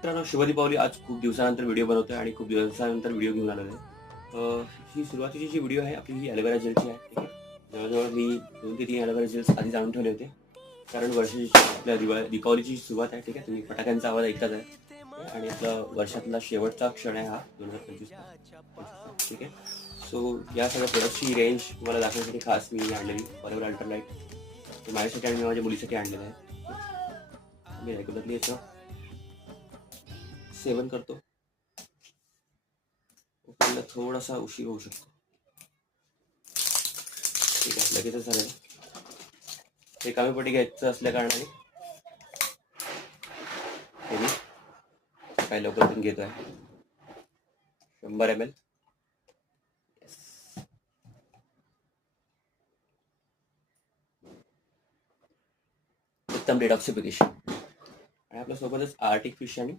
मित्रांनो, शुभ दीपावली. आज खूप दिवसानंतर व्हिडिओ बनवतोय आणि खूप दिवसानंतर व्हिडिओ घेऊन आलेलो आहे. ही सुरुवातीची जी व्हिडिओ आहे आपली, ही ॲलोवेरा जेलची आहे. ठीक आहे. जवळ-जवळ मी 2 ते 3 ॲलोवेरा जेल्स आधी जाणून ठेवले होते. कारण वर्षाची आपल्या दीपावलीची सुरुवात आहे. ठीक आहे. तुम्ही फटाक्यांचा आवाज ऐकताच आहे. आणि आपला वर्षातला शेवटचा क्षण आहे हा 2025चा. ठीक आहे. सो या सगळ्या प्रोडक्टची रेंज तुम्हाला दाखवण्यासाठी खास मी आणलेली फॉरएव्हर अल्ट्रालाइट. ते माझ्यासाठी आणि माझ्या मुलीसाठी आणलेलं आहे. मी रेग्युलरली याचं सेवन करतो. ओपनला थोडासा उशीर होऊ शकतो. ठीक आहे, लगेचच झालं. हे कमी पटी घ्यायचं असल्या कारणाने हे मी काही लवकर पण घेतो आहे. 100 ml. उत्तम डिटॉक्सिफिकेशन. आणि आपल्यासोबतच आर्टिक फिश आणि